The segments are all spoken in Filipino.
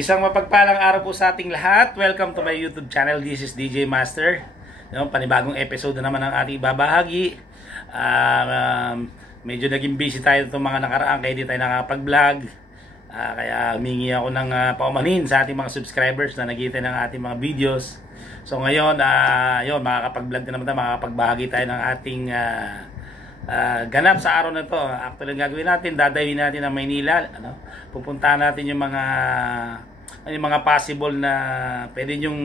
Isang mapagpalang araw po sa ating lahat. Welcome to my YouTube channel. This is DJ Master. Panibagong episode na naman ang ating babahagi. Medyo naging busy tayo itong mga nakaraan kaya di tayo nakapag-vlog. Kaya humingi ako ng paumanhin sa ating mga subscribers na nagkita ng ating mga videos. So ngayon, makakapag-vlog na naman tayo, makakapagbahagi tayo ng ating ganap sa araw na to. Actually, gagawin natin, dadawin natin ang Maynila. Pupuntahan natin yung mga possible na pwede nyong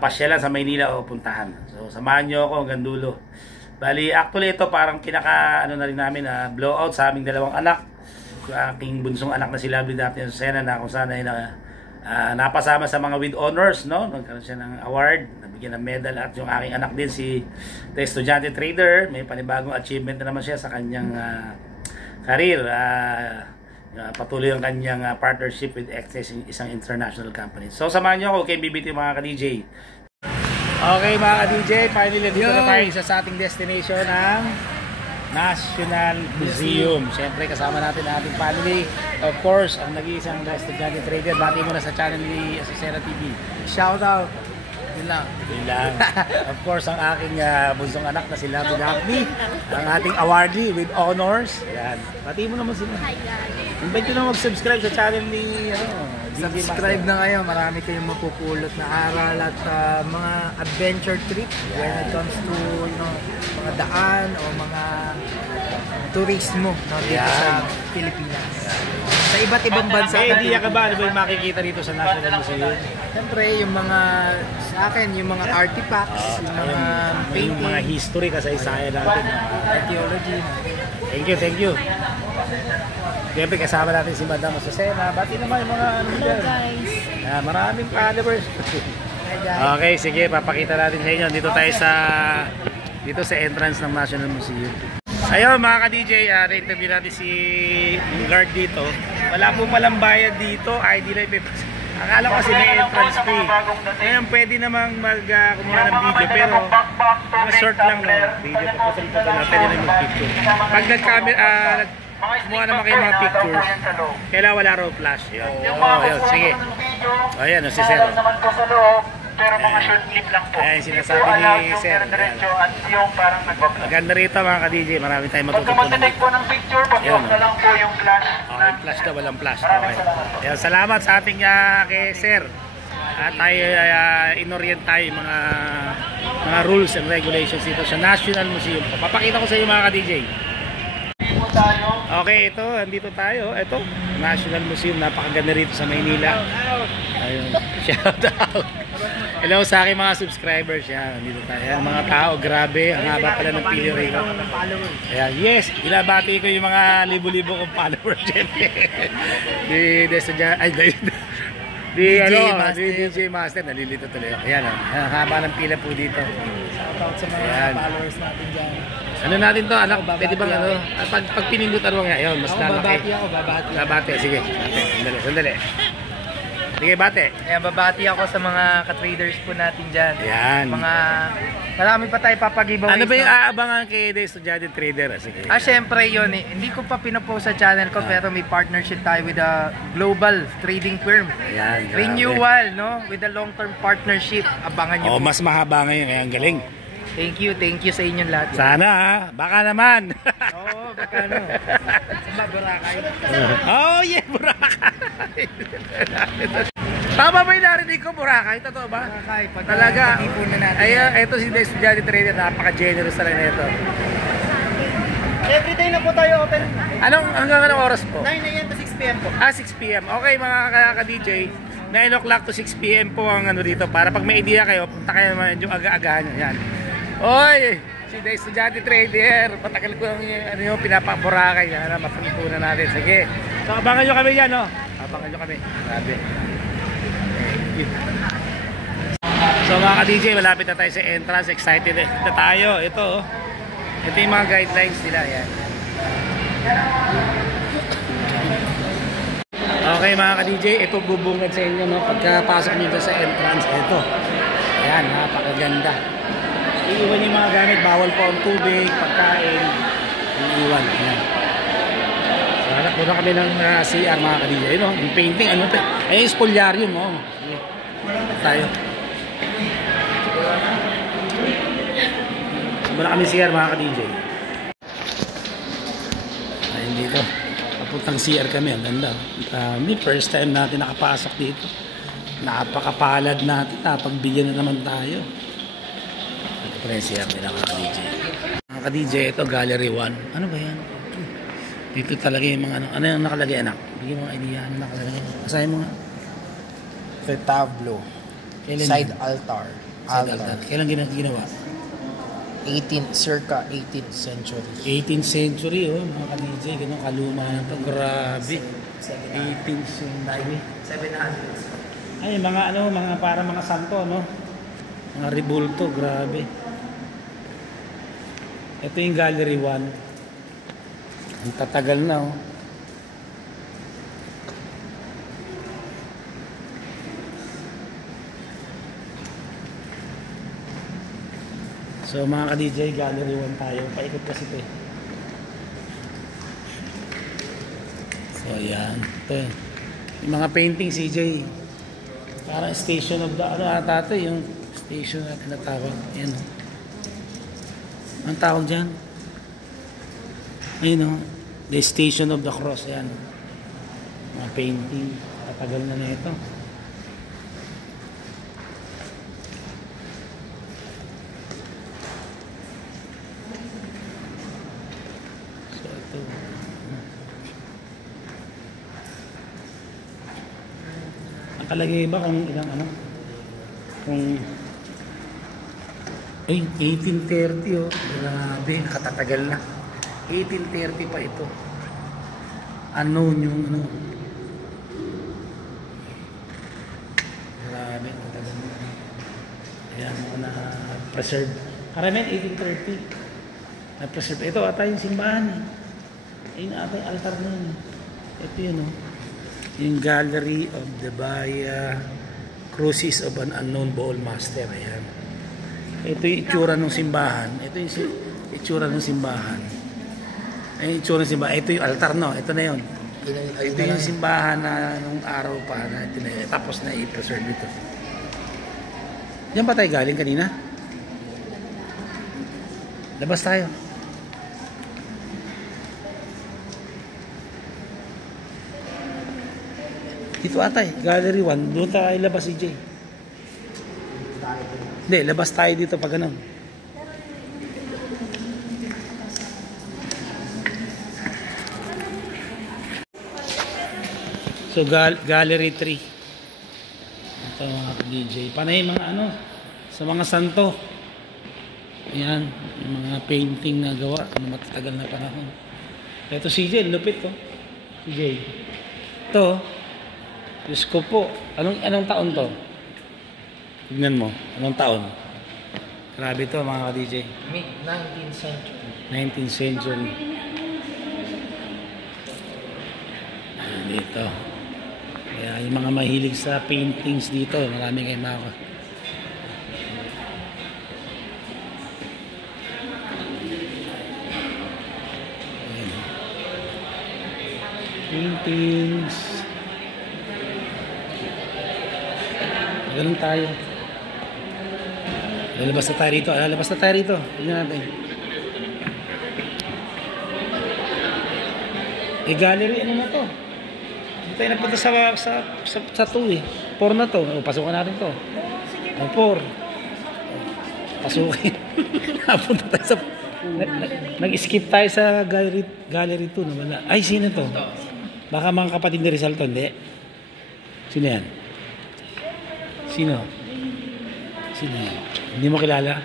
pasyalan sa Maynila o puntahan. So, samahan nyo ako hanggang dulo. Bali, actually ito parang pinaka na rin namin, blowout sa aming dalawang anak. Yung aking bunsong anak na si Lovely Daphne Azucena na kung saan ay napasama sa mga with honors, no? Nagkaroon siya ng award, nabigyan ng medal, at yung aking anak din si The Estudyante Trader, may panibagong achievement na naman siya sa kanyang career. Patuloy ang kanyang partnership with Excess, isang international company. So samahan niyo ako kay BBT mga ka-DJ. Okay mga ka-DJ, finally dito na tayo sa ating destination ng National Museum. Siyempre kasama natin ang ating family. Of course, ang nag-iisang Estudyante Trader. Bati mo na sa channel ni Azucena TV. Shout out. Yun lang. Of course, ang aking bunsong anak na si Lovely Daphne. Ang ating awardee with honors. Yan. Bati mo naman sila. Hi guys. Invite nyo na mag-subscribe sa channel ni Subscribe na ngayon. Marami kayong mapupulot na aral at mga adventure trip when it comes to mga daan o mga turismo dito sa Pilipinas. Sa iba't ibang bansa. Idea ka ba? Ano ba yung makikita dito sa National Museum? Siyempre, yung mga, sa akin, yung mga artifacts, yung mga painting. Yung mga history kasaysayan natin. Archaeology. Thank you. Siyempre kasama natin si Madam Azucena. Bati naman yung mga Hello guys. Maraming followers. Okay, sige, papakita natin sa inyo. Dito sa entrance ng National Museum. Ayun mga ka-DJ, na-interview natin si guard dito. Wala po palang bayad dito, ID live. Akala ko kasi may entrance fee. Ngayon pwede namang kumuha ng video, pero short lang ng video. Pwede na mag-picture. Pag kumuha naman kayo mga pictures, kailangan wala raw flash. Yun, sige. Ayan, si Sir. Pero mga short clip lang po. Ayan, sinasabi ni Sir. Yung parang maganda rito mga ka-DJ, marami tayong matututunan. Pagka mag-detect po ng picture, pag-off na lang po yung flash. Okay, flash daw, walang flash. Okay. Ayan, salamat sa ating kay Sir. At tayo inorient tayo mga rules and regulations dito sa National Museum. Papakita ko sa inyo mga ka-DJ. Okay, andito tayo. Ito, National Museum. Napakaganda rito sa Maynila. Ayun, shout out. Hello sa aking mga subscribers. Yan, andito tayo. Ayan, mga tao, grabe. Ang haba pala ng pili rito. Ayan, yes, binabati ko yung mga libo-libo kong followers. DJ Master. Nalilito tuloy. Ayan, ang haba ng pila po dito. Shout out sa mga followers natin dyan. Ano natin to, anak? Pwede bang pag pinindot ano nga, yun, mas lalaki. Babati, sige. Sandali. Sige, bate. Ayan, babati ako sa mga ka-traders po natin dyan. Ayan. Marami pa tayo papag-giveaways. Ano ba yung aabangan kay The Estudyante Trader? Sige. Syempre yun eh. Hindi ko pa pinapost sa channel ko pero may partnership tayo with a global trading firm. Ayan, Renewal, no? With a long-term partnership. Abangan nyo. Mas mahaba ngayon. Ayan, galing. Thank you sa inyong lahat. Sana baka naman. Oo, baka no. Sa Boracay. Oh yeah, Boracay. Tama ba yung narinig ko, Boracay? Totoo ba? Boracay, talaga. Pag-ipunan natin. Ay, ito si The Estudyante Trader, napaka-generous talaga nito. Everyday na po tayo open. Hanggang anong oras po? 9 AM to 6 PM po. 6 PM. Okay mga ka-DJ, 9 o'clock to 6 PM po ang dito. Para pag may idea kayo, punta kayo naman yung aga-agahan nyo. Yan. Oy! Si The Estudyante Trader. Patagal ko yung pinapaborakay. Yan, mapanipunan natin. Sige. So abangan nyo kami yan, no? Abangan nyo kami. Grabe. So mga ka-DJ, malapit na tayo sa entrance. Excited na tayo. Ito yung mga guidelines nila. Yan. Okay mga ka-DJ, ito bubungad sa inyo, no? Pagkapasok nyo sa entrance, ito. Ayan, napakaganda. Iiwan yung mga gamit, bawal po ang tubig, pagkain, iiwan. Ayan. So, Meron kami ng CR mga ka-DJ. Ayun o, yung painting. Ano ito? Ayun yung spolyarium o. Tayo. Meron kami CR mga ka-DJ. Ayun dito. Papuntang CR kami. Ang ganda. First time natin nakapasok dito. Napakapalad natin. Napagbigyan na naman tayo. Ito pa rin CR nila mga ka-DJ. Mga ka-DJ, ito Gallery 1. Ano ba yan? Dito talaga yung mga ano yung nakalagay anak? Bigyan mo ng idea ano nakalagay. Basahin mo nga. Retablo. Side altar. Kailan ginawa? Circa 18th century. 18th century oh, mga ka-DJ, ganun kaluma na to. Grabe. 18th century. 700s. Ay, mga ano, mga para mga santo, no? Mga rebulto, grabe. Ito yung Gallery 1. Ang tatagal na oh. So mga ka-DJ, Gallery 1 tayo. Paikot kasi ito eh. So yan. Ito eh. Yung mga painting CJ. Parang station of the ano ata ito yung station na tinatawag. Yan oh. Ang tawag dyan? Ayun o, the Station of the Cross, yan. Mga painting, tatagal na ito. So ito. Nakalagay ba kung ilang ano? Kung ay, 1830 oh. Grabe, nakatatagal na. 1830 pa ito. Ano yung ano? Grabe, matagal na. Ayan, na-preserve. Karamihan 1830. Na-preserve. Ito ata yung simbahan eh. Ayun ata yung altar na yun. Ito yun oh. Yung Gallery of the Baya Crucis of an Unknown Ball Master. Ayan. Ito yung itsura ng simbahan. Ito yung itsura ng simbahan. Ay, itsura ng simbahan. Ito yung altar, no? Ito na yun. Ito yung simbahan na nung araw pa na tapos na i-preserve ito. Diyan ba tayo galing kanina? Labas tayo. Dito atay, Gallery 1. Doon tayo labas si Jay. Hindi, labas tayo dito pag ganun. So Gallery 3. Ito mga DJ. Panay mga ano sa mga santo. Ayan, yung mga painting na gawa na matatagal na panahon. Ito CJ, lupit to. CJ. Ito, Diyos ko po. Anong taon to? Tignan mo, anong taon? Grabe to mga ka-DJ. Mid-19th century. 19th century. Dito. Kaya yung mga mahilig sa paintings dito, marami kayo mga paintings. Ganun tayo. Lalabas na tayo rito. Lalabas na tayo rito. Tignan natin. Gallery, ano na to? Hindi tayo napunta sa 2 eh. 4 na to. O, pasukan natin to. O, 4. Pasukin. Napunta tayo sa... Nag-skip tayo sa Gallery 2 na wala. Ay, sino to? Baka mga kapatid ni Rizal to, hindi? Sino yan? Sino? Sino yan? Hindi mo kilala?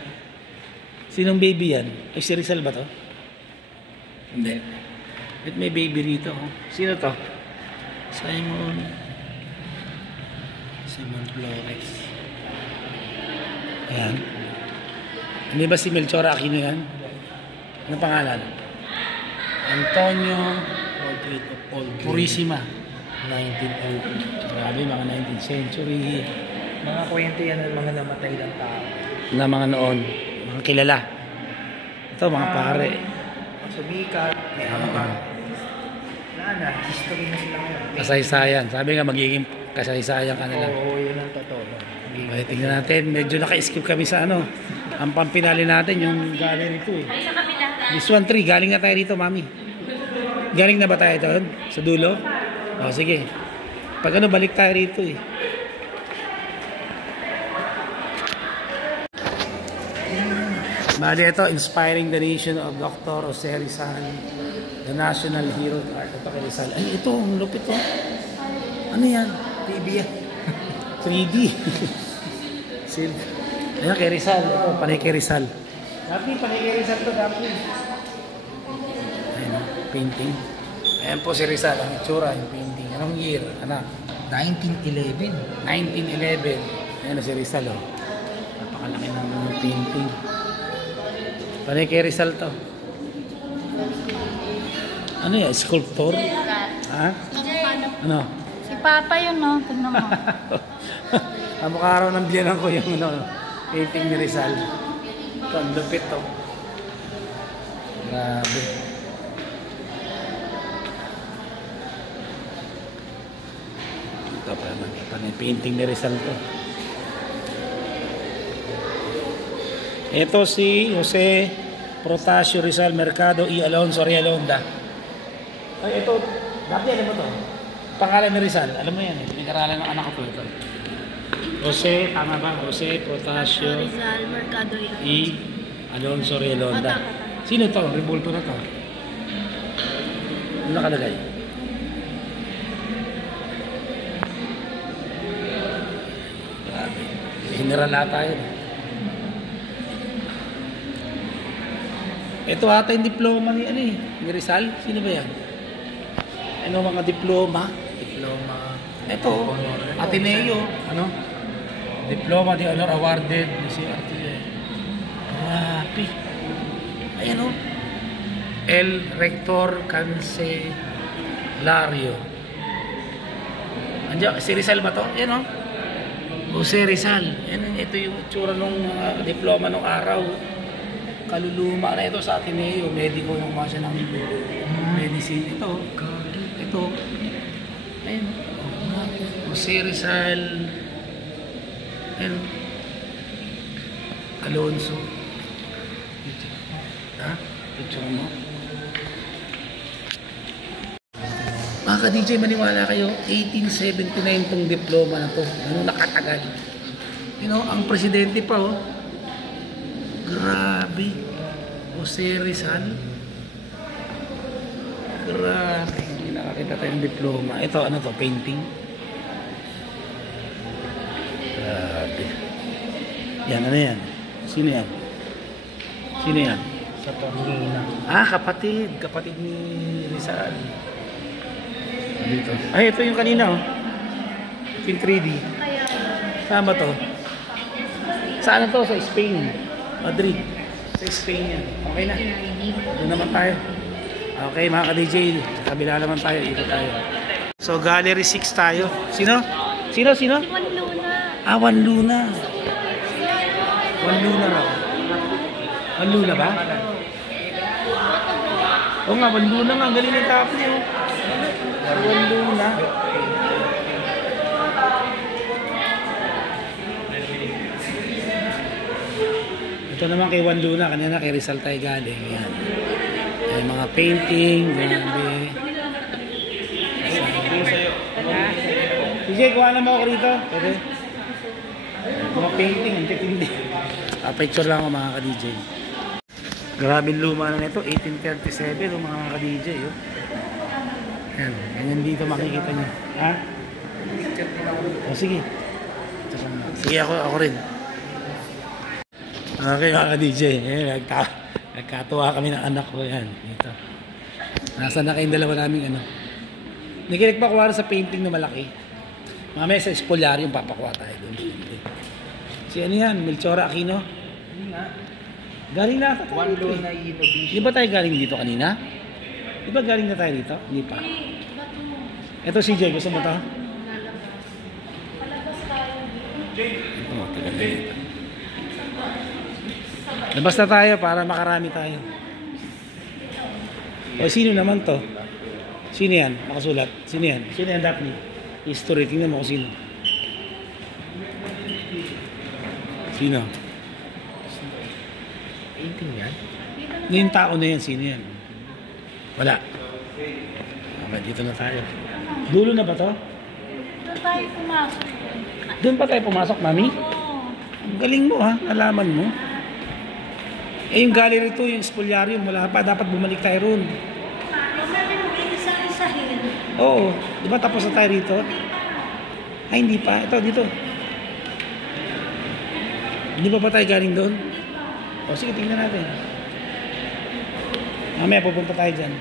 Sinong baby yan? Ay, si Rizal ba to? Hindi. Ba't may baby rito? Sino to? Simon Flores. Ayan. Hindi ba si Melchora Aquino yan? Ano pangalan? Antonio Portrait of Paul Purisima. 1902. Grabe, mga 19th century. Mga kwento yan ng mga namatay ng tao. Na mga noon. Mga kilala. Ito, mga pare. Sumikat. May ama. na. History na sila ngayon. Kasaysayan. Sabi nga magiging kasaysayan ka nila. Oo, yun ang totoo. Okay, tingnan natin. Medyo naka-skip kami sa ano. Ang pampinali natin yung galing rito eh. This one 3. Galing na tayo rito, mami. Galing na ba tayo doon? Sa dulo? O, sige. Pag ano, balik tayo rito eh. Bali ito, inspiring the nation of Dr. Jose Rizal, the national hero of art. Ito kay Rizal. Ay, ito, ang lupit to. Ano yan? TV yan. 3D. Silver. Ayan, kay Rizal. Ito, panay kay Rizal. Daphne, panay kay Rizal to, Daphne. Ayan, painting. Ayan po si Rizal, ang itsura, yung painting. Anong year? Anak? 1911. 1911. Ayan na si Rizal, oh. Napakalaki ng painting. Panay kay Rizal to. Ano yan? Sculptor? Ha? Ano? Si Papa yun, no? Tignan mo. Ang mukha raw ng biyanan ko yung ano, painting ni Rizal. Ito, ang lupit to. Grabe. Ito pa naman. Painting ni Rizal to. Ito si Jose Protasio Rizal Mercado y Alonso Realonda. Ay, ito. Dati alam mo to? Pangalan ni Rizal. Alam mo yan eh. Pinag-aralan ng anak ko ito. Jose, tama ba? Jose Protasio Rizal Mercado y Alonso Realonda. Sino to? Revolto na to. Ano nakalagay? Grabe. General na tayo. Ito ata yung diploma ni, ano eh, ni Rizal. Sino ba yan? Ano mga diploma? Diploma. Ito, Ateneo. Ano? Diploma de Honor awarded ni si Arte. Grabe. Ayan o. El Rector Cancelario. Andiyan, si Rizal ba to? Ayan o. Jose Rizal. Ayan, ito yung tsura ng diploma ng araw. Kaluluma na ito sa Ateneo. Medico yung mga siya ng medicine. Ito. Ito. Ayan. Jose Rizal. Ayan. Alonso. Ha? Picture mo. Mga ka-DJ, maniwala kayo, 1879 tong diploma na to. Ano nakatagal. You know, ang presidente pa oh. Grabe. Jose Rizal. Grabe. Nakakita tayong diploma. Ito, ano to? Painting. Grabe. Yan, ano yan? Sino yan? Sino yan? Sa Pangina. Ah, kapatid. Kapatid ni Rizal. Dito. Ay, ito yung kanina oh. In 3D. Saan ba to? Saan to? Sa Spain. Madrid. Sa Spain yan. Okay na. Doon naman tayo. Okay mga ka-DJ. Kabila naman tayo. Ito tayo. So Gallery 6 tayo. Sino? Sino? Juan Luna. Ah, Juan Luna. Juan Luna raw. Juan Luna ba? Oo nga, Juan Luna nga. Ang galing ng tapo niyo. Juan Luna. Ito naman kay Juan Luna, kanina kay Rizal tayo galing. Yan. Ay, mga painting, grabe. DJ, kuha naman ako rito. Pwede. Mga painting, ang titindi. Picture lang ako mga ka-DJ. Grabe luma na nito, 1837 mga ka-DJ. Oh. Yan, ganyan dito makikita nyo. Ha? O sige. Sige ako rin. Okay mga ka-DJ, nagkatuwa kami ng anak ko yan. Dito. Nasaan na kayong dalawa namin ano. Nakinig pa kuwara sa painting na malaki. Mamaya sa Espolyarium papakuha tayo doon. Si ano yan, Melchora Aquino? Galing na ako tayo dito. Di ba tayo galing dito kanina? Di ba galing na tayo dito? Hindi pa. Ito si Jay, gusto mo ito? Ito mo, tagal na dito. Labas na tayo para makarami tayo. O sino naman to? Sino yan? Nakasulat. Sino yan? Sino yan, Daphne? History. Tingnan mo kung sino. Sino? Painting yan? Yung tao na yan, sino yan? Wala. Okay, dito na tayo. Dulo na ba to? Doon tayo pumasok. Doon pa tayo pumasok, Mami? Oo. Ang galing mo, ha? Nalaman mo. Eh, yung gallery to, yung spolyarium, wala pa. Dapat bumalik tayo ron. Yung natin isa-isahin. Oo. Di ba tapos na tayo rito? Ay, hindi pa. Ito, dito. Hindi pa tayo galing doon? O, sige, tingnan natin. Mamaya, pupunta tayo dyan.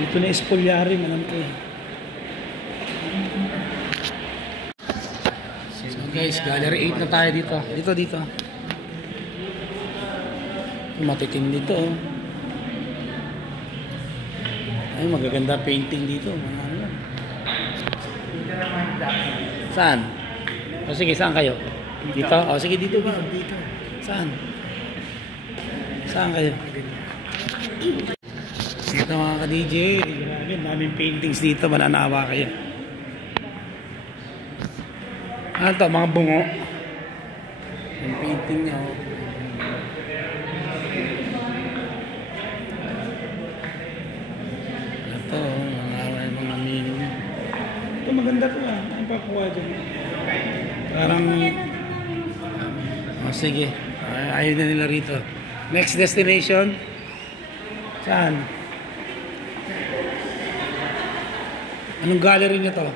Dito na spolyarium, alam ko eh. So guys, gallery 8 na tayo dito. Dito. Matitim dito. Oh. Ay, magaganda painting dito. Mga ano yan. Saan? O sige, saan kayo? Dito? O sige, dito. Saan? Saan kayo? Dito mga ka-DJ. Grabe, daming paintings dito. Mananawa kayo. Ano to? Mga bungo. Yung painting niya. Oh. Ito, mga mini. Ito maganda to ah. Ang pakuha dyan. Parang... Oh, sige. Ayaw na nila rito. Next destination. Saan? Anong gallery nyo to?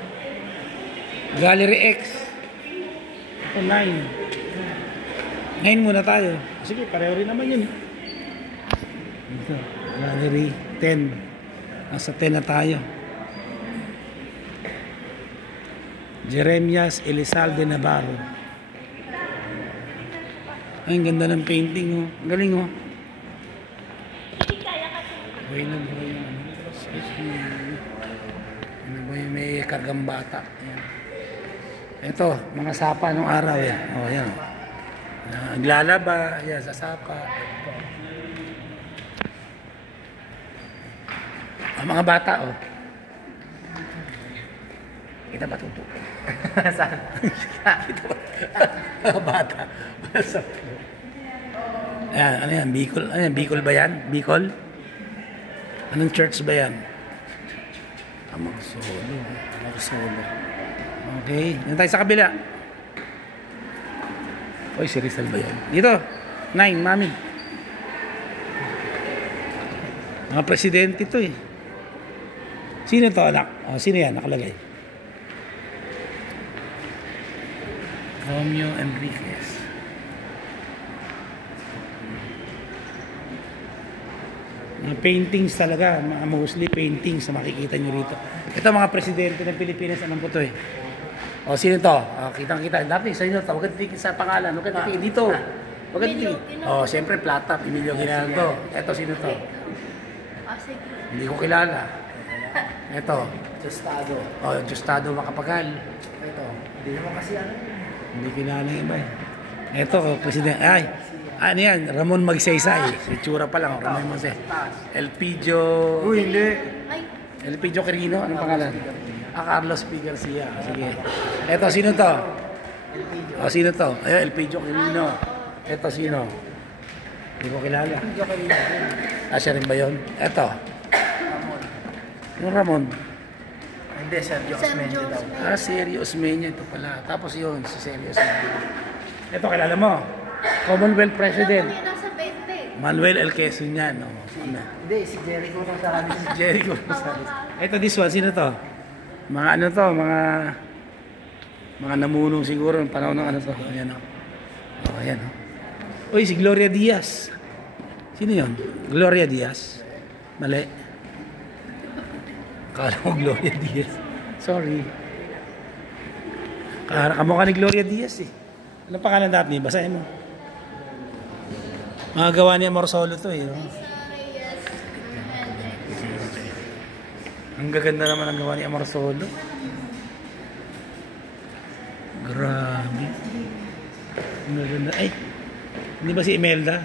Gallery X. Ito 9. 9 muna tayo. Sige, pareho rin naman yun. Ito, gallery 10. Nasa 10 na tayo. Jeremias Elizalde Navarro. Ay, ang ganda ng painting, oh. Galing, oh. Buhay na buhay yung ano. Ano ba yung may kargang bata. Ayan. Ito, mga sapa nung araw, yan. Oh, yan. Naglalaba, yan, sa sapa. Ang mga bata, oh. Kita ba tuto? Saan? Kita ba? Mga bata. Ayan, ano yan? Bicol? Ano yan? Bicol ba yan? Bicol? Anong church ba yan? Amagsolo. Amagsolo. Okay. Yan tayo sa kabila. Oy, si Rizal ba yan? Dito. 9, mami. Mga presidente to eh. Sino to, anak? O, sino yan? Nakalagay. Romeo Enriquez. Mga paintings talaga, mga mostly paintings na makikita nyo rito. Ito mga presidente ng Pilipinas, anong po to eh? O, sino to? Kitang-kita. Dapat sa inyo to, huwag ka titigil sa pangalan. Huwag ka titigil dito. Huwag ka titigil. O, siyempre, Plata, Emilio Ginaldo. Ito, sino to? Hindi ko kilala. Ito. Tostado. O, Tostado Macapagal. Ito. Hindi naman kasi ano. Hindi kilala yung iba eh. Ito, presidente. Ay, ano yan? Ramon Magsaysay. Itsura pa lang. Ramon Magsaysay. Elpidio. Uy, hindi. Elpidio Quirino. Anong pangalan? Carlos P. Garcia. Sige. Ito, sino to? O, sino to? Ayun, Elpidio Quirino. Ito, sino? Hindi ko kilala. Siya rin ba yun? Ito. Yung Ramon. Hindi, Sergio Osmeño daw. Sergio Osmeño. Ito pala. Tapos yun, si Sergio Osmeño. Ito, kilala mo? Commonwealth President. Manuel L. Quezon yan. No? Hindi, si Jericho Rosales. Si Jericho Rosales. Ito, this one. Sino to? Mga ano to? Mga namulong siguro ng panahon ng ano to. Ayan o. Oh, ayan o. Uy, si Gloria Diaz. Sino yun? Gloria Diaz. Mali. Kala mo Gloria Diaz. Sorry. Kamukha ni Gloria Diaz eh. Anong pangalan dapat niya? Basahin mo. Mga gawa niya Morsolo to eh. No? Ang gaganda naman ang gawa ni Morsolo. Grabe. Ang gaganda. Ay, hindi ba si Imelda?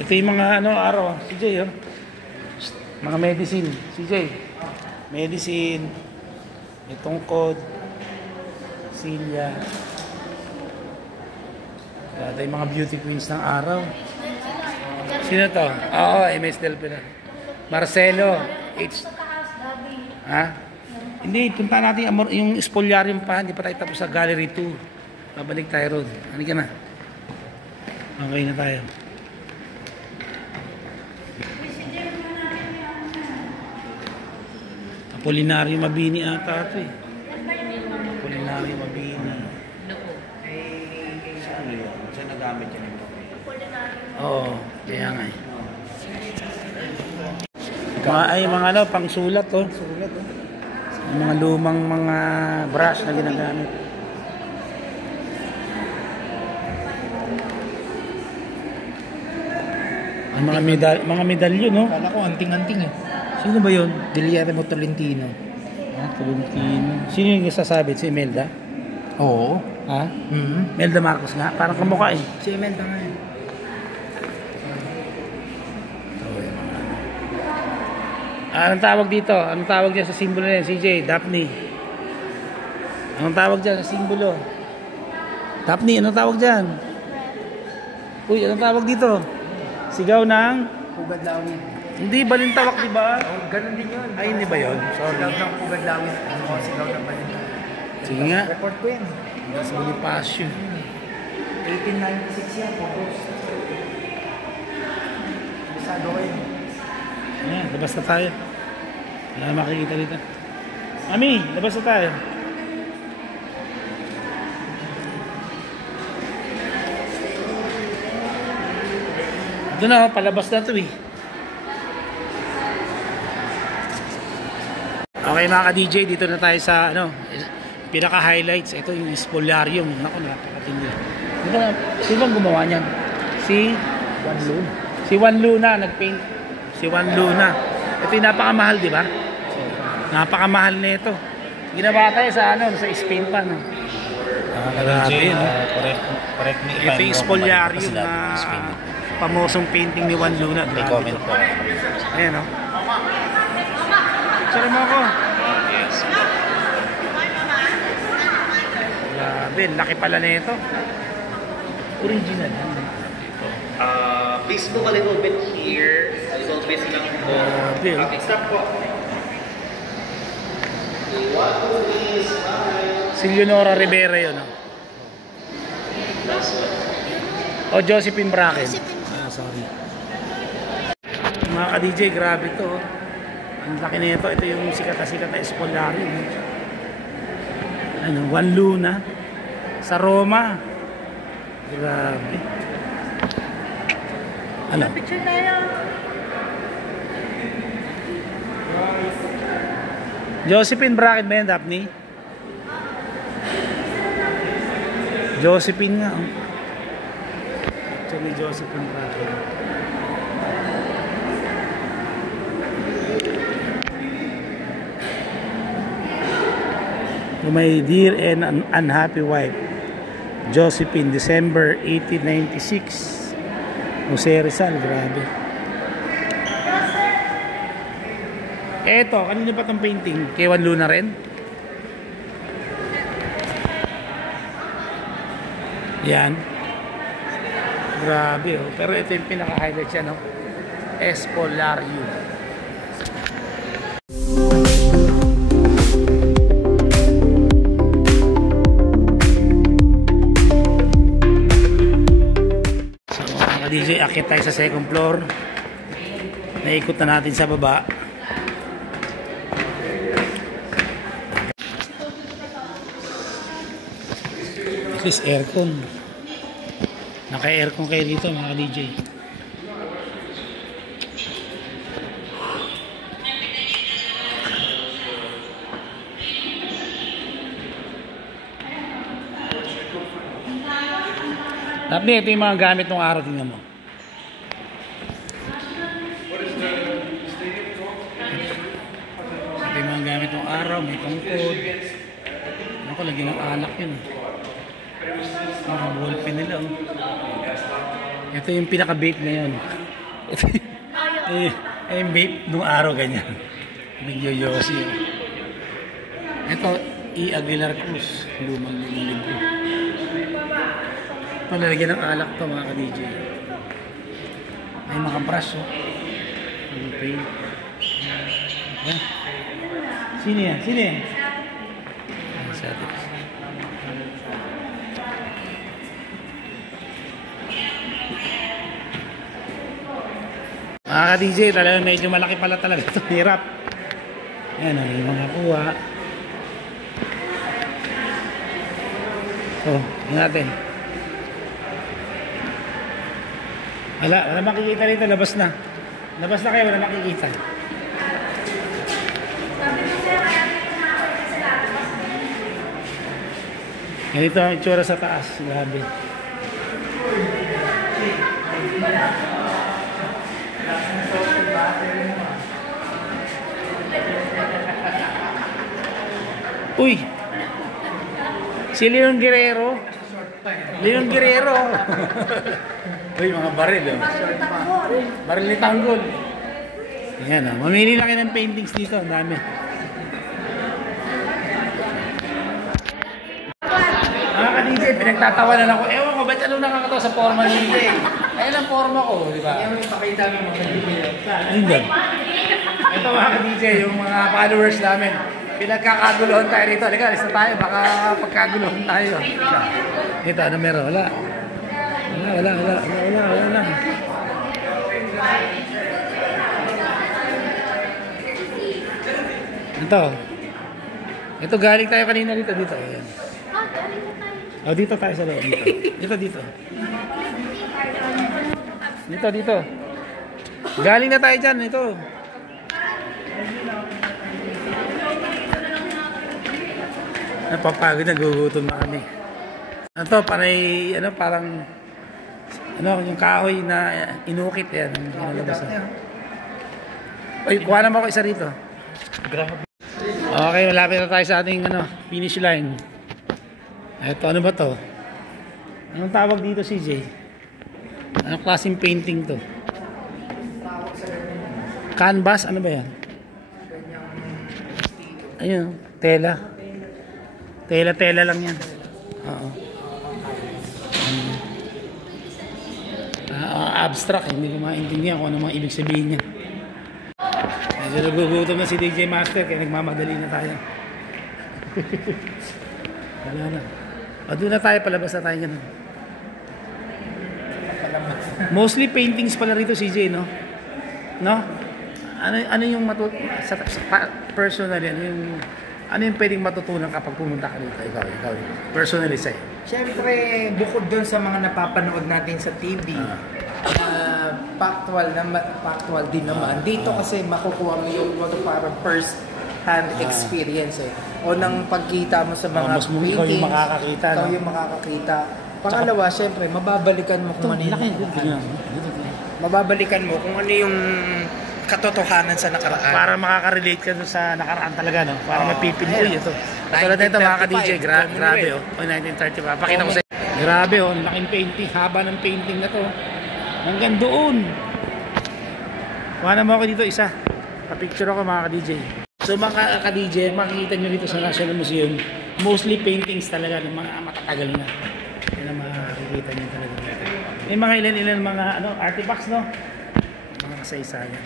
Ito yung mga ano araw. Si Jay oh. Mga medicine. CJ. Medicine. Itong code. Silya. Wala tayong mga beauty queens ng araw. Sino to? Oo, MS Del Pilar. Marcelo. Ha? Hindi, punta natin yung Spolyarium pa. Hindi pa tayo tapos sa Gallery 2. Babalik tayo ron. Ano ka na? Okay na tayo. Apolinario Mabini ata ito eh. Apolinario Mabini. Siya nagamit yun. Oo, kaya nga eh. Mga ano, pang sulat oh. Sulat oh. Mga lumang mga brush na ginagamit. Ang mga medalyo no? Kala ko anting-anting eh. Sino ba yun? Guillermo Tolentino. Ah, Tolentino. Sino yung sasabit? Si Imelda? Oo. Ha? Mm-hmm. Imelda Marcos nga? Parang kamukha eh. Si Imelda nga eh. Anong tawag dito? Anong tawag dyan sa simbolo na yan? CJ, Daphne. Anong tawag dyan sa simbolo? Daphne, anong tawag dyan? Uy, anong tawag dito? Sigaw ng? Pugad lawin. Hindi, balintawak, di ba? Oh, ganun din yun. Ay, hindi ba yun? Sorry. Sigaw ng pugad lawin. Ano, sigaw ng balita. Sige nga. Report ko yan. Das Bonifacio. 1896 yan, August. Bisado ko yun. Ayan, labas na tayo. Wala na makikita dito. Mami, labas na tayo. Ito na, palabas na ito eh. Okay mga ka-DJ, dito na tayo sa ano, pinaka-highlights. Ito yung Spolyarium. Naku, napakatindi. Sino bang gumawa niyan? Si Juan Luna. Si Juan Luna nag-paint. Si Juan Luna. Ito yung napakamahal, di ba? Napakamahal nito. Ginawa tayo sa ano, sa Spain pa, no. Grabe, no? Correct me if Ito I'm yung wrong. Spolyarium na pamosong painting ni Juan Luna. May Grabe comment to. po. Ayan, no? Picture mo ako. Yes. Grabe, laki pala nito. Original. Please move a little bit here. A little bit lang po. Grabe, oh. Okay, stop po. Si Leonora Rivera yun, no? O Josephine Bracken. Ah, sorry. Mga ka-DJ, grabe to. Oh. Ang laki nito. Ito yung sikat na Spolyarium. Ano, Juan Luna. Sa Roma. Grabe. Ano? Picture tayo. Josephine Bracken ba yan, Daphne? Josephine nga. Oh. Ito ni Josephine Bracken. To my dear and unhappy wife, Josephine, December 1896. Jose Rizal, grabe. Eto, kanino pa itong painting? Kay Juan Luna rin? Yan. Grabe oh. Pero ito yung pinaka-highlight siya, no? Spolyarium. So, mga DJ, akit tayo sa second floor. Naikot na natin sa baba. At least aircon. Naka-aircon kayo dito mga DJ. Daphne, ito yung mga gamit ng araw. Tingnan mo. Ito yung mga gamit ng araw. May tungkod. Ako, lagi ng alak yun. Mga ballpen nila. Oh. Ito yung pinaka-bait ngayon. Eh, yung vape, nung araw ganyan. Nagyoyosi. Ito, E. Aguilar Cruz. Lumang libro. Malalagyan ng alak to mga ka-DJ. May mga brush, oh. Ano paint. Ayan. Sino yan? Sino yan? Ayan, sa atin. Mga ka-DJ, talagang medyo malaki pala talaga ito. Hirap. Ayan, yung mga kuha. Oh, yun natin. Wala makikita rito. Labas na. Labas na kayo, wala makikita. Ganito ang itsura sa taas. Grabe. Uy! Si Leon Guerrero. Leon Guerrero. Uy, mga baril. Oh. Baril ni Tanggol. Ayan, oh. Mamili lang kayo ng paintings dito. Ang dami. Mga ka-DJ, pinagtatawanan ako. Ewan ko, ba't ano nakakatawa sa forma ni DJ? Ayan ang forma ko, di ba? Yan yung pakita mo mga video. Ayun doon. Ito mga ka-DJ, yung mga followers namin. Pinagkakaguluhan tayo rito. Halika, alis na tayo. Baka pagkaguluhan tayo. Ito, ano meron? Wala. Wala. Ito galing tayo kanina dito. Ayan. Oh, dito tayo sa loob. Dito. Dito. Galing na tayo dyan. Ito. Napapagod, nagugutom na kami. Ito, parang yung kahoy na inukit yan. Uy, kuha naman ako isa rito. Okay, malapit na tayo sa ating finish line. Ito, ano ba to? Anong tawag dito, CJ? Anong klaseng painting to? Canvas? Ano ba yan? Ayun, tela. Tela lang yan. Oo. Abstract, hindi ko maintindihan kung ano mga ibig sabihin niya. Medyo nagugutom na si DJ Master kaya nagmamadali na tayo. Wala na. Doon na tayo, palabas na tayo ganun. Mostly paintings pala rito, CJ, no? No? Ano yung personally, ano yung pwedeng matutunan kapag pumunta ka dito? Ikaw. Personally sa'yo. Siyempre, bukod dun sa mga napapanood natin sa TV, factual din naman. Dito kasi makukuha mo yung parang first hand experience o nang pagkita mo sa mga paintings. Ikaw yung makakakita. Ikaw yung makakakita. Pangalawa, siyempre, mababalikan mo kung ano yung katotohanan sa nakaraan. Para makaka-relate ka sa nakaraan talaga, no? Para mapipili ito. Katulad nito mga ka-DJ, grabe, oh. 1935. Pakita ko sa inyo. Grabe, oh. Laking painting. Haba ng painting na to. Hanggang doon. Kuha naman ako dito isa. Pa-picture ako mga ka-DJ. So mga ka-DJ, makikita nyo dito sa National Museum, mostly paintings talaga ng mga matatagal na. Yan ang makikita nyo talaga. May mga ilan mga artifacts, no? Mga kasaysayan.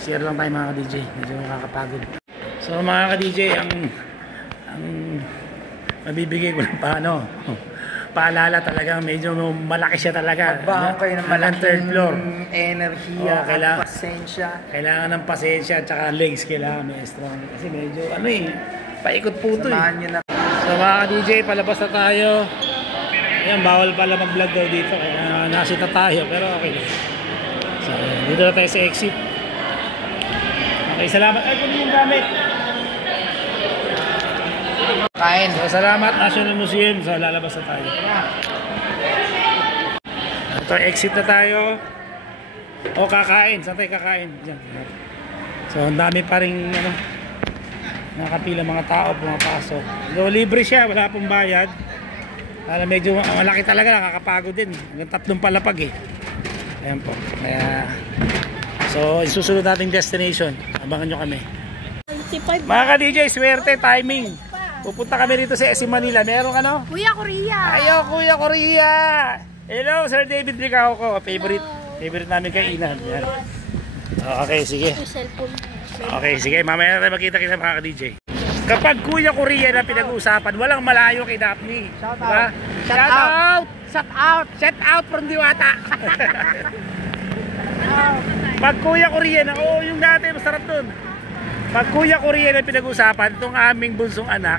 Share lang tayo mga ka-DJ. Medyo nakakapagod. So mga ka-DJ, ang mabibigay ko lang paalala talagang medyo malaki siya talaga. Magbaon kayo ng malaking third floor. Enerhiya at pasensya. Kailangan ng pasensya at saka legs kailangan may strong. Kasi medyo paikot po ito. Samahan nyo na. So mga ka-DJ, palabas na tayo. Ayan, bawal pala mag-vlog daw dito. Kaya nasita tayo, pero okay lang. So dito na tayo sa exit. Okay, salamat. Ay, kunin yung gamit. Kain. So, salamat National Museum. So lalabas na tayo. Ito, exit na tayo. O kakain. Saan tayo kakain? Diyan. So ang dami pa rin nakapila mga tao pumapasok. So libre siya, wala pong bayad. Medyo malaki talaga, nakakapagod din. Hanggang 3 palapag eh. Ayan po. Kaya So, yung susunod nating destination. Abangan nyo kami. 25 Mga ka-DJ, swerte, timing. Pupunta kami rito sa SM Manila. Meron ano? Kuya Korea. Ayaw, Kuya Korea. Hello, Sir David Licao ko. Favorite namin kainan. Yan. Okay, sige. Cellphone. Okay, sige. Mamaya na tayo magkita-kita mga ka-DJ. Kapag Kuya Korea na pinag-uusapan, walang malayo kay Daphne. Shout out. Diba? Shout out. Shout out! Shout out from Diwata! Pag Kuya Korea na, oo, yung dati, masarap dun. Pag Kuya Korea na pinag-usapan, itong aming bunsong anak,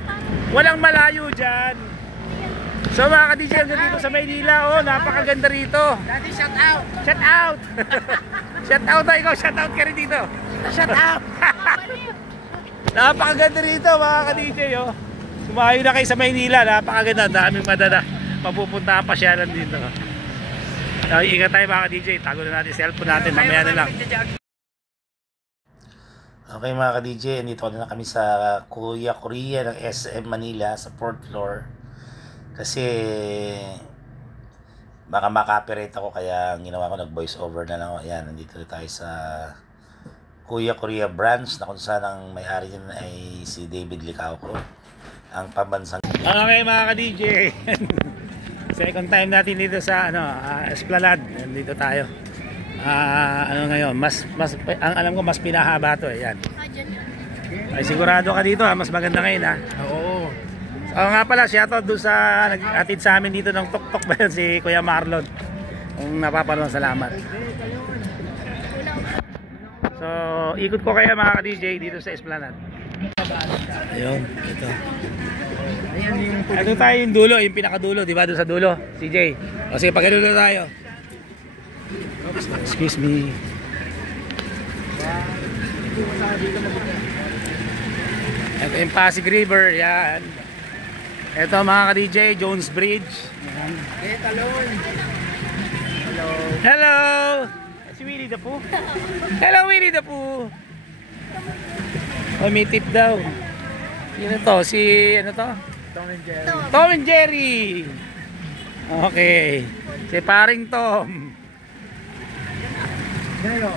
walang malayo dyan. So mga ka-DJ, hanggang dito sa Maynila, oh, napakaganda rito. Daddy, shout out. Shout out! Shout out na ikaw, shout out ka rin dito. Shout out. Napakaganda rito mga ka-DJ, oh. Sumayo na kayo sa Maynila, napakaganda. Daming mapupunta ang pasyalan dito. Ingat tayo mga ka-DJ, tago na natin cellphone natin, mamaya na lang. Okay mga ka-DJ, nandito na kami sa Kuya Korea ng SM Manila sa 4th floor. Kasi baka maka-copyright ako, kaya ginawa ko nag-voice over na lang. Ayan, nandito na tayo sa Kuya Korea branch na kung saan ang may-ari din ay si David Licao ko, ang pambansang. Okay mga ka-DJ, second time natin dito sa Esplanade. Nandito tayo. Ano ngayon, ang alam ko mas pinahaba to, yan. Ay sigurado ka dito, mas maganda ngayon ha. Oo. Oo nga pala, shoutout doon sa nag-atid sa amin dito ng tok-tok ba yun, si Kuya Marlon. Kung napapanood, salamat. So, ikot ko kaya mga ka-DJ dito sa Esplanade. Ayun, ito. Ayan yung Ito tayo yung dulo, yung pinakadulo, di ba? Doon sa dulo, CJ. O sige, pagkadulo tayo. Excuse me. Ito yung Pasig River, yan. Ito mga ka-DJ, Jones Bridge. Yan. Okay, talon. Hello. Hello! Si Winnie the Pooh. Hello Winnie the Pooh. Oh, may tip daw. Yun to, si ano to? Tom and Jerry. Tom and Jerry. Okay. Si paring Tom. Pero,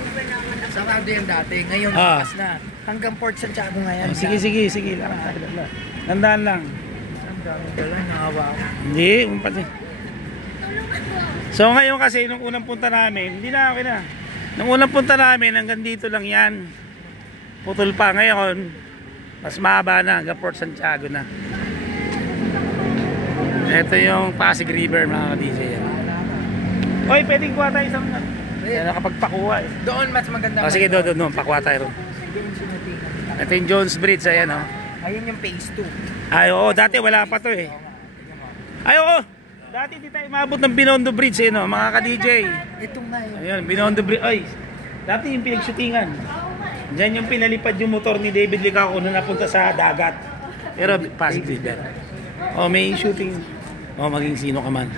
sarado yan dati. Ngayon, Ah. bukas na. Hanggang Port Santiago ngayon. Sige lang. Tandaan lang. Ang daming dala, nakawa ako. Hindi, umpati. So ngayon kasi, nung unang punta namin, hindi na okay na. Nung unang punta namin, hanggang dito lang yan. Putol pa. Ngayon, mas mahaba na, hanggang Port Santiago na. Ito yung Pasig River, mga ka-DJ. Oy, pwedeng kuha tayo isang nakapagpakuha eh. Doon mas maganda. Oh, sige, doon, pakuha tayo ron. Ito yung Jones Bridge, ayan oh. Ayun yung phase 2. Ay, oo, dati wala pa to eh. Ay, oo, dati di tayo maabot ng Binondo Bridge eh, no, mga ka-DJ. Itong na yun. Ayun, Binondo Bridge, ay, dati yung pinagshootingan. Diyan yung pinalipad yung motor ni David Licao nung napunta sa dagat. Pero Pasig River. Oh, may shooting. Oh, maging sino ka man.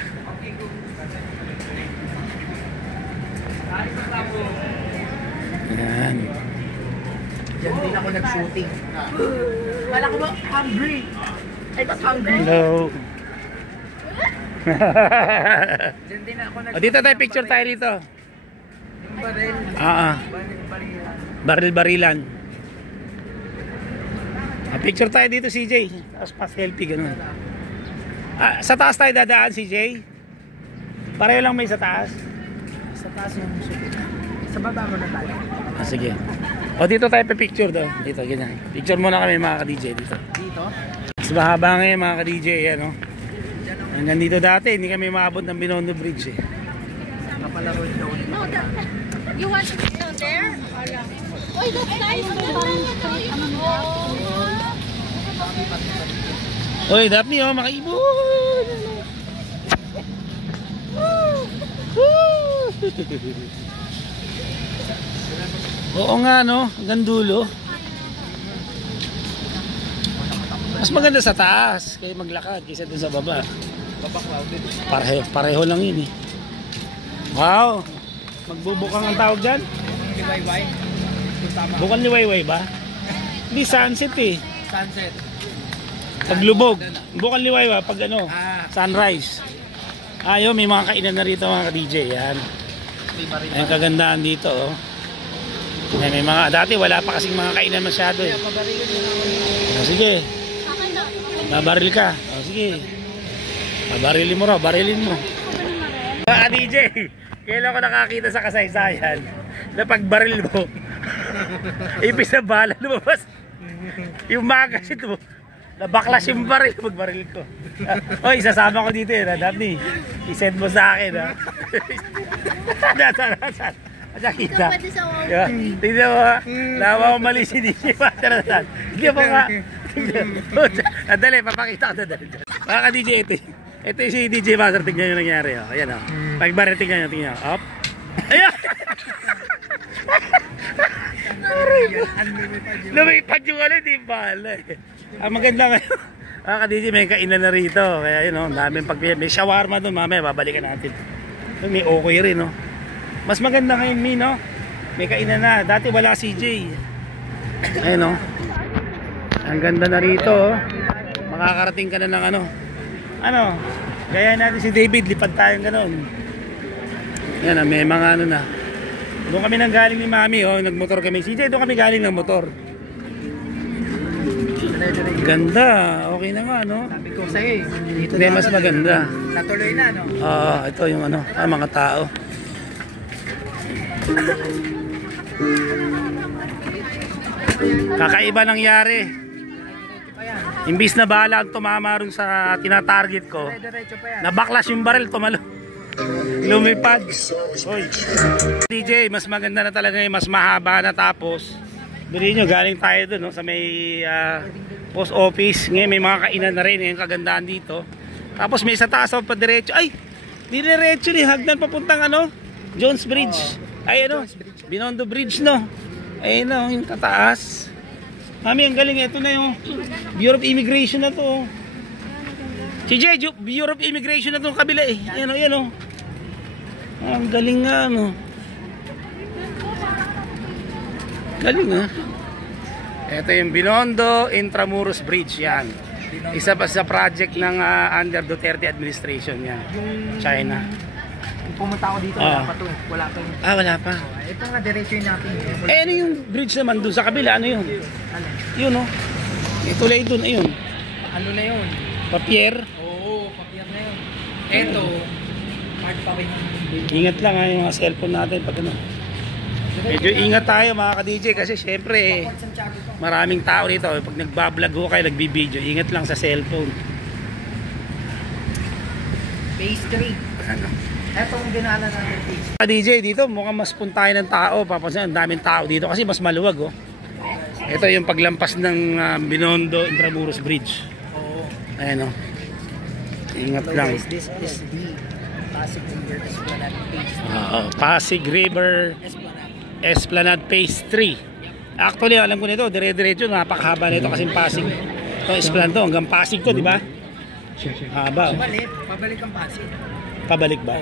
Ayan. Diyan din ako nag-shooting. Wala ko ba? Hungry. I was hungry. Hello. Diyan din ako nag-shooting. Oh, dito tayo, picture tayo dito. Yung baril. Baril-barilan. Picture tayo dito, CJ. Tapos pa selfie, ganun. Sa taas tayo dadaan, CJ. Pareho lang may sa taas. Sa taas yung shooting. Sa baba mo na tayo. Sige. O dito tayo pa-picture daw. Dito, ganyan. Picture muna kami mga ka-DJ dito. Dito? Mas mahaba ngayon mga ka-DJ. Ano? Hanggang dito dati, hindi kami maabot ng Binondo Bridge eh. Kapalaro yung doon. No, you want to sit down there? Oy, that's nice. Oy, Daphne, oh, makaibon! Oo nga, no? Hanggang dulo. Mas maganda sa taas kaya maglakad kaysa dun sa baba. Pareho lang yun eh. Wow! Magbubukang ang tawag dyan? Liwayway. Bukang liwayway ba? Hindi, sunset eh. Sunset. Paglubog. Bukang liwayway pag ano, Ah. sunrise. Ayun, may mga kainan na rito mga ka-DJ. Yan. Ayan kagandahan dito oh. May mga, dati wala pa kasing mga kainan masyado eh. O, sige. Babaril ka. O, sige. Babarilin mo raw, barilin mo. Mga DJ, kailan ko nakakita sa kasaysayan na pagbaril mo, ibig na bala lumabas. Yung magasin mo, nabaklas yung baril, magbaril ko. Oy, sasama ko dito eh, Daphne. I-send mo sa akin ha. Nasaan? Kita. Tignan mo ha. Lawa ko mali si DJ Master. Hindi mo nga. Dali, papakita ko na dali. Mga ka-DJ, ito yung si DJ Master. Tignan yung nangyari. Oh. Ayan o. Pagbaril, tignan nyo. Up. Ayan! Lumipad yung ano, di bala eh. Ang maganda ngayon. Mga ka-DJ, may kainan na rito. Kaya yun o, daming pagpili. May shawarma doon, mamaya babalikan natin. May okay rin o. Mas maganda ngayon, Mi, no? May kainan na. Dati wala CJ. Ayun, no? Ang ganda na rito, oh. Makakarating ka na ng ano. Ano? Gaya natin si David, lipad tayong ganon. Yan, may mga ano na. Doon kami nang galing ni Mami, oh. Nagmotor kami. CJ, doon kami galing ng motor. Ganda. Okay na nga, no? Sabi ko sa'yo eh. Dito hindi, mas maganda. Natuloy na, no? Oo, ito yung ano, mga tao. Kakaiba nangyari. Imbis na bala ang tumama rin sa tinatarget ko, nabaklas yung baril, tumalo. Lumipad. Oy. DJ, mas maganda na talaga yung mas mahaba na tapos. Bilhin nyo, galing tayo dun no, sa may post office. Ngayon may mga kainan na rin, yung kagandaan dito. Tapos may sa taas pa diretso. Ay, diretso ni hagdan papuntang ano, Jones Bridge. Ay ano, Binondo Bridge no. Ay no, yung tataas. Mami, ang galing. Ito na yung Bureau of Immigration na to. Si Jeju, Bureau of Immigration na to kabila eh. Ayan o, ayan o. Ang galing nga ano. Galing ha. Ito yung Binondo Intramuros Bridge yan. Isa pa sa project ng under Duterte administration yan. China. Pumunta ako dito, wala pa to eh. Wala pa yun. Wala pa. Ito nga, diretso yun natin. Ano yung bridge naman doon sa kabila? Ano yun? Ano? Yun o. Itulay doon, ayun. Ano na yun? Papier. Oo, papier na yun. Ito, hard pa rin. Ingat lang ha, yung mga cellphone natin pag ano. Medyo ingat tayo mga ka-DJ kasi syempre maraming tao dito. Pag nagbablog ho kayo, nagbibideo, ingat lang sa cellphone. Phase 3. Ano? Ito ang dinala natin phase 3. DJ dito mukhang mas puntahan ng tao. Papansin, ang daming tao dito kasi mas maluwag oh. Ito yung paglampas ng Binondo Intramuros Bridge. Oo. Ayan oh. Ingat So lang. guys, this is the Pasig River Esplanade Phase 3. Pasig River Esplanade Phase 3. Actually, alam ko nito, dire-diretso, napakahaba nito kasi Pasig. Ito, Esplanade to, hanggang Pasig to, di ba? Haba. Pabalik ang Pasig. Pabalik ba?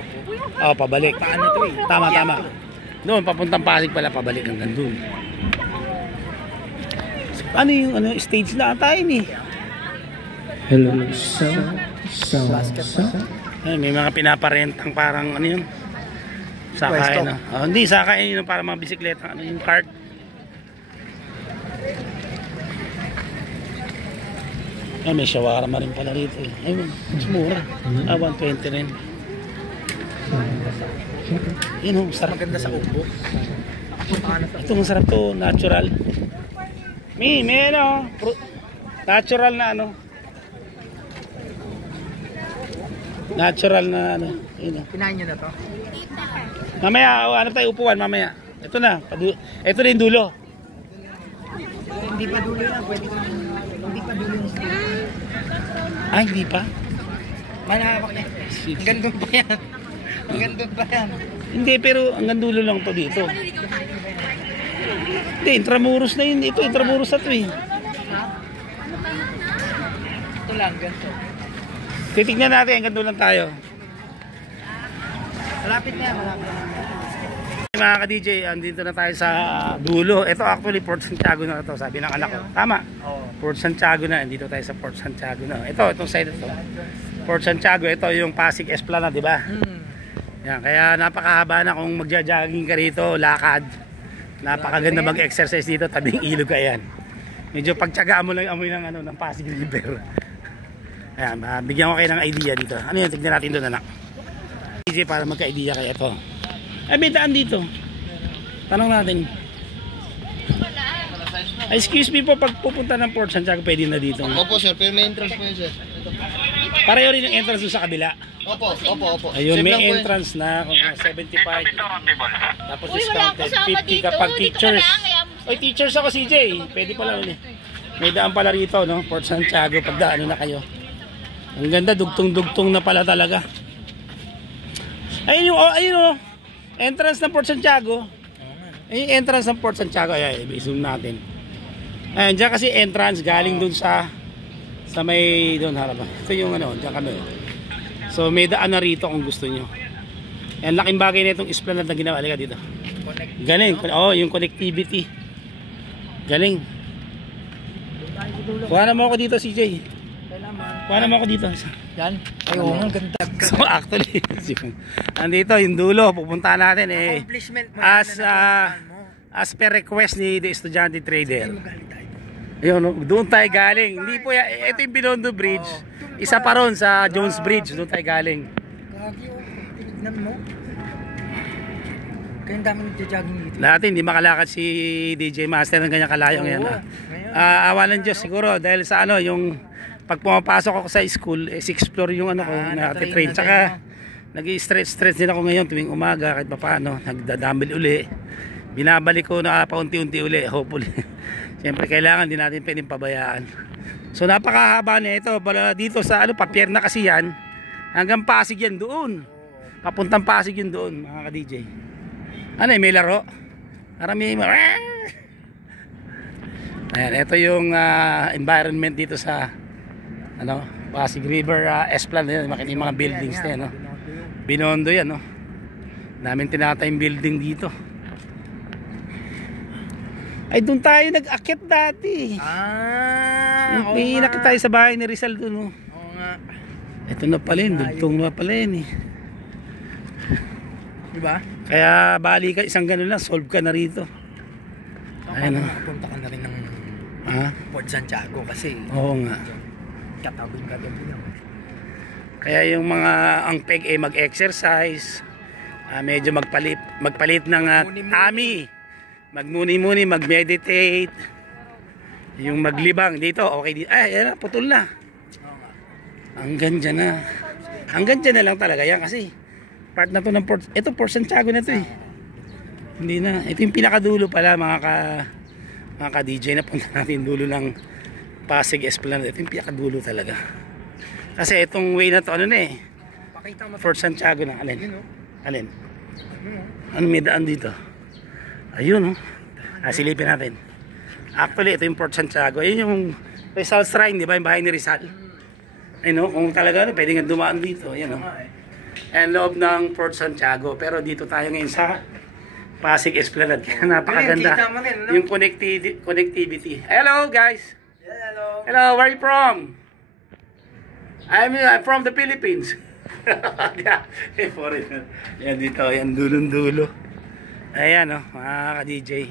Oo, pabalik. Paano to eh? Tama. Doon, papuntang Pasig pala, pabalik hanggang doon. Ano yung stage na tayo ni? Hello, sound. May mga pinaparentang parang ano yun? Sakay na. Hindi, sakay yun para mga bisikleta. Ano yung cart? May shawarma rin pala rito eh. Ayun, mas mura. 120 rin. Yun, sarap. Maganda sa ubo. Ito masarap to, natural. May ano, natural na ano. Natural na ano. Yun. Kinain nyo na to? Mamaya, hanap tayo upuan mamaya. Ito na, ito na yung dulo. Hindi pa dulo yan, pwede ko hindi pa dulo yung Ay, hindi pa? manahawak niya. Hanggang doon pa yan. Hanggang doon pa yan. Hindi, pero hanggang dulo lang to dito. Hindi, Intramuros na yun. Ito, Intramuros na to eh. Ito lang, ganito. Titignan natin, hanggang dulo lang tayo. Malapit na yan, malapit na. Mga ka-DJ, andito na tayo sa dulo. Ito actually Port Santiago na ito, sabi ng anak ko. Tama? Port Santiago na, andito tayo sa Port Santiago na. Ito, itong side ito. Port Santiago, ito yung Pasig Esplanade, di ba? Yan, kaya napakahaba na kung magja-jogging ka rito, lakad. Napakaganda mag-exercise dito, tabing ilog ayan. Medyo pagtyagaan mo lang yung amoy ng ng Pasig River. Ayan, bigyan ko kayo ng idea dito. Ano yan, tignan natin doon anak. DJ para magka-idea kayo ito. Ay, may daan dito. Tanong natin. Excuse me po, pag pupunta ng Port Santiago, pwede na dito. Opo sir, pero may entrance po yun sir. Pareho rin yung entrance doon sa kabila. Opo. Ayun, Same may lang po yun. entrance na kung 75. Tapos Uy, wala akong discounted kasama 50 dito. kapag Dito teachers. ka lang, kaya mo- Oy, teachers ako CJ. Pwede pala yun eh. May daan pala rito, no? Port Santiago, pagdaan na kayo. Ang ganda, dugtong-dugtong na pala talaga. Ayun yung entrance ng Port Santiago. Ayun yung entrance ng Port Santiago. Ayan, i-zoom natin. Ayan, dyan kasi entrance galing dun sa may doon harap. Ito yung dyan kami. So may daan na rito kung gusto nyo. Ayan, laking bagay na itong esplanade na ginawa. Halika dito. Galing. Oh, yung connectivity. Galing. Kuha naman ako dito, CJ. Kuha naman ako dito. Yan. Ay, oo, ang ganda. So actually, andito yung dulo. Pupuntahan natin eh. Accomplishment mo. As per request ni The Estudyante Trader. Ayun, doon tayo galing. Hindi po yan. Ito yung Binondo Bridge. Isa pa ron sa Jones Bridge. Doon tayo galing. Gagi, tinignan mo. Kaya ang dami nagja-jogging dito. Dati hindi makalakad si DJ Master ng ganyang kalayong yan. Awa ng Diyos siguro dahil sa yung pag pumapasok ako sa school, 6th floor yung ko, nati-train. Tsaka nag-i-stretch din ako ngayon tuwing umaga kahit pa paano. Nagdadumbbell uli. Binabalik ko na paunti-unti uli, hopefully. Siyempre kailangan din natin pwedeng pabayaan. So napakahaba na ito. Dito sa papierna kasi yan. Hanggang Pasig yan doon. Papuntang Pasig yun doon, mga ka-DJ. May laro. Marami. Ayan, ito yung environment dito sa Pasig River Esplanade. Makita yung mga buildings na yan, no? Binondo yan, no? Daming tinatayong building dito. Ay, doon tayo nag-akit dati. May nakita tayo sa bahay ni Rizal doon, no? Oo nga. Ito na pala yun, dugtong na pala yun, eh. Diba? Kaya bali ka, isang ganun lang, solve ka na rito. Ayun, no? Punta ka na rin ng Port Santiago kasi. Oo nga. Katabing naman. Kaya yung mga ang peg mag-exercise, medyo magpalit ng tummy, magmuni-muni, mag-meditate, yung maglibang dito, okay dito. Ay, yan na, putol na. Hanggang dyan na. Hanggang dyan na lang talaga yan kasi part na to ng Port. Ito Port Santiago na to eh. Hindi na. Ito yung pinakadulo pala mga ka-DJ na punta natin dulo ng Pasig Esplanade. Ito yung pinakadulo talaga. Kasi itong way na to Port Santiago na. Alin? Alin? Ano may daan dito? Ayun, silipin natin. Actually, ito yung Port Santiago. Ayun yung Rizal Shrine, di ba? Yung bahay ni Rizal. Ayun, kung talaga pwede nga dumaan dito. Ayun, and loob ng Port Santiago. Pero dito tayo ngayon sa Pasig Esplanade. Kaya napakaganda. Yung connectivity. Hello, guys. Hello, where are you from? I'm from the Philippines. Foreigner. Yan dito, yan dulong-dulo. Ayan, mga ka-DJ.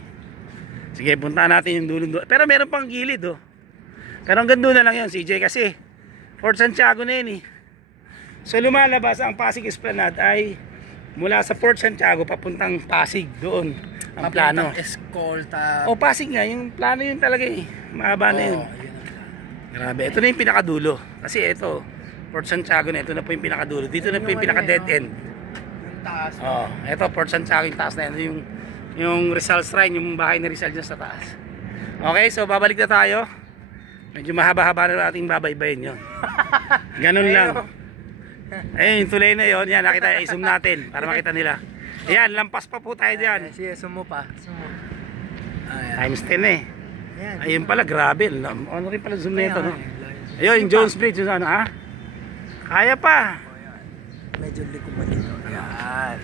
Sige, puntahan natin yung dulong-dulo. Pero meron pang gilid, Pero hanggang doon na lang yun, CJ, kasi Port Santiago na yun, eh. So, lumalabas ang Pasig Esplanade ay mula sa Port Santiago papuntang Pasig, doon ang plano. Escolta. Pasig nga, yung plano yun talaga, eh. Mahaba na yun. Grabe, ito na yung pinakadulo. Kasi ito, Port Santiago na, ito na po yung pinakadulo. Dito na po yung pinaka-dead end. Taas. Ito Port Santiago yung taas na yan. Yung Rizal Shrine, yung bahay ni Rizal dyan sa taas. Okay, so babalik na tayo. Medyo mahaba-haba na ating babaybayin yun. Ganun lang. Ayun, yung tulay na yun. Yan, nakita, i-zoom natin para makita nila. Ayan, lampas pa po tayo dyan. Sige, sumo pa. Times 10 eh. Ayun pala, grabe. Ano rin pala zoom na ito, no? Ayun, yung Jones Bridge, yung kaya pa. Medyo liko pa dito. Ayan.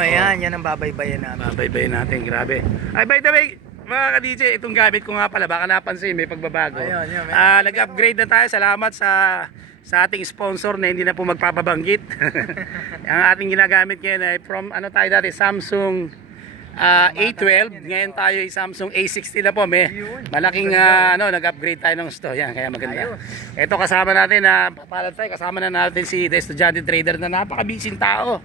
Ayan, yan ang babaybayan namin. Babaybayan natin, grabe. Ay, by the way, mga ka-DJ, itong gamit ko nga pala, baka napansin, may pagbabago. Nag-upgrade na tayo, salamat sa ating sponsor na hindi na po magpapabanggit. Ang ating ginagamit ngayon ay from, tayo dati, Samsung A12. Ngayon tayo ay Samsung A60 na po. Malaking nag-upgrade tayo ng store. Yan, kaya maganda. Ito kasama natin kasama na natin si The Estudyante Trader na napaka-busy tao.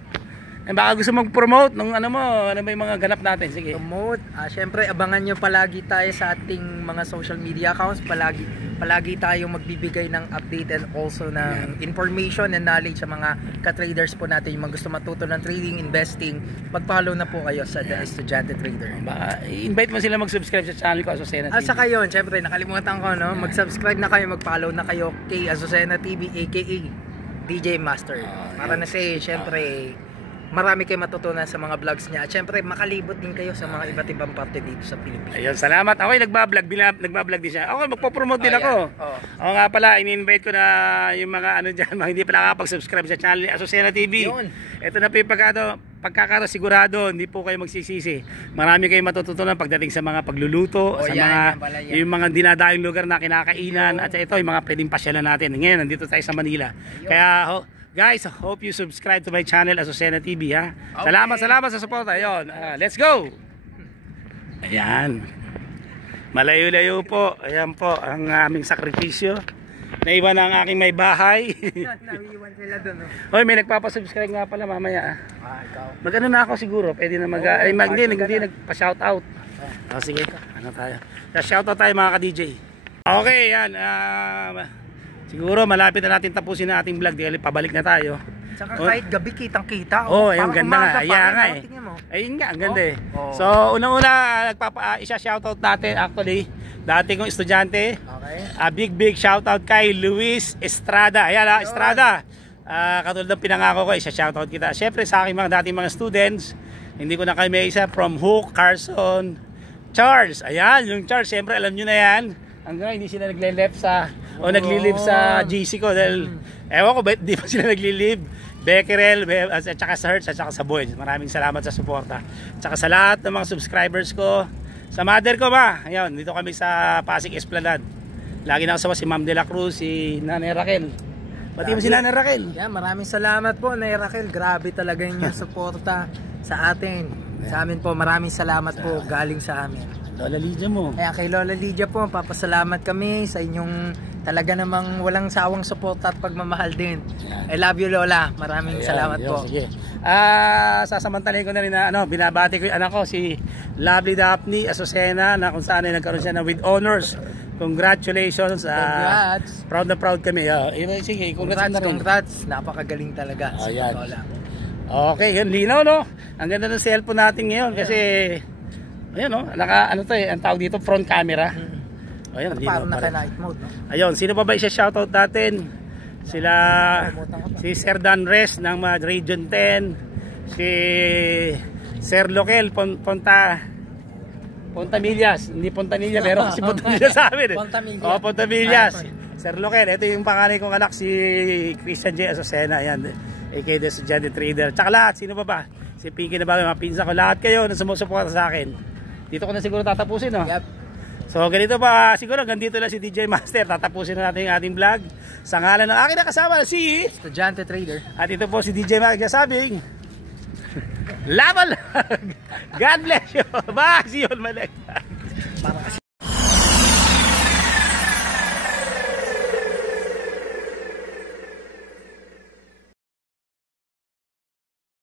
Baka gusto mag-promote ng ano ba yung mga ganap natin? Sige. Promote. Syempre, abangan nyo palagi tayo sa ating mga social media accounts. Palagi tayong magbibigay ng update and also ng information and knowledge sa mga ka-traders po natin. Yung mga gusto matuto ng trading, investing, mag-follow na po kayo sa The Estudyante Trader. I-invite mo sila mag-subscribe sa channel ko, Azucena TV. Saka yun, syempre, nakalimutan ko, no? Mag-subscribe na kayo, mag-follow na kayo kay Azucena TV, aka DJ Master. Para na syempre, marami kayo matutunan sa mga vlogs niya. At syempre, makalibot din kayo sa mga iba't ibang parte dito sa Pilipinas. Ayun, salamat. Ako'y nagbablog din siya. Ako, magpo-promote din ako. Ako nga pala, ini-invite ko na yung mga dyan, mga hindi pa nakakapag-subscribe sa channel ni Azucena TV. Yun. Ito na po yung pagkakaroon sigurado, hindi po kayo magsisisi. Marami kayong matututunan pagdating sa mga pagluluto, sa yung mga dinadayong lugar na kinakainan, at ito yung mga pwedeng pasyalan natin. Ngayon, nandito tayo sa Manila. Kaya, guys, hope you subscribe to my channel Azucena TV, ha. Okay. Salamat sa support. Ayun, let's go. Ayan. Malayo-layo po. Ayan po ang aming sakripisyo. Naiwan ang aking may bahay. Naiwan sila doon. Hoy, may nagpapa-subscribe nga pala mamaya. Ikaw. Mag-ano na ako siguro. Pwede na hindi nagpa-shoutout. Sige. Ano tayo? Shoutout tayo mga ka-DJ. Okay, yan. Siguro malapit na natin tapusin na ating vlog. Dahil pabalik na tayo. Saka kahit gabi kitang-kita. Ayun, ganda nga. Ayan nga eh. Ayun nga, ang ganda eh. So, unang-una, isa-shoutout natin actually. Dati kong estudyante. Okay. Big shoutout kay Luis Estrada. Ayan Estrada. Katulad ng pinangako ko, isa-shoutout kita. Siyempre sa aking mga dating mga students. Hindi ko na kayo may isa. From Hook, Carson, Charles. Ayan, yung Charles, siyempre alam nyo na yan. Hanggang hindi sila nagle-left o nagli-live sa GC ko dahil ewan ko ba't di pa sila nagli-live. Becquerel at saka sa Hertz at saka sa Boyd. Maraming salamat sa suporta. At saka sa lahat ng mga subscribers ko. Sa mother ko ba? Ayun, dito kami sa Pasig Esplanade. Lagi na kasama si Ma'am De La Cruz, si Nanay Raquel. Pati mo si Nanay Raquel. Yeah, maraming salamat po Nanay Raquel. Grabe talaga yung suporta sa atin. Sa amin po, maraming salamat po galing sa amin. Lola Lydia mo. Kaya kay Lola Lydia po, papasalamat kami sa inyong talaga namang walang sawang suporta at pagmamahal din. I love you Lola. Maraming salamat po. Sige. Sasamantalahin ko na rin na binabati ko yung anak ko si Lovely Daphne Azucena na kung saan ay nagkaroon siya na with honors. Congratulations. Congrats. Proud na proud kami. Sige, congrats. Napakagaling talaga. Lola. Okay, yun linaw no. Ang ganda ng cellphone natin ngayon kasi ayun ang tawag dito front camera. Ayun, parang naka-night mode, no? Ayun, sino pa ba i-shoutout natin? Si Sir Dan Res ng Region 10, si Sir Loquel Pontamillas, hindi Pontanilla pero kasi Pontanilla sa amin. Pontamillas. Sir Loquel, ito yung panganay kong anak si Christian J. Azucena, ayan. aka The Estudyante Trader. Tsaka lahat, sino pa ba? Si Pinky na ba, mga pinsa ko, lahat kayo na sumusuporta sa akin. Dito ko na siguro tatapusin, no? Yep. So ganito pa, siguro ganito lang si DJ Master. Tatapusin na natin yung ating vlog sa ngalan ng aking nakasama si Estudyante Trader. At ito po si DJ Master sabing laban lang. God bless you. Bye. See you on my next.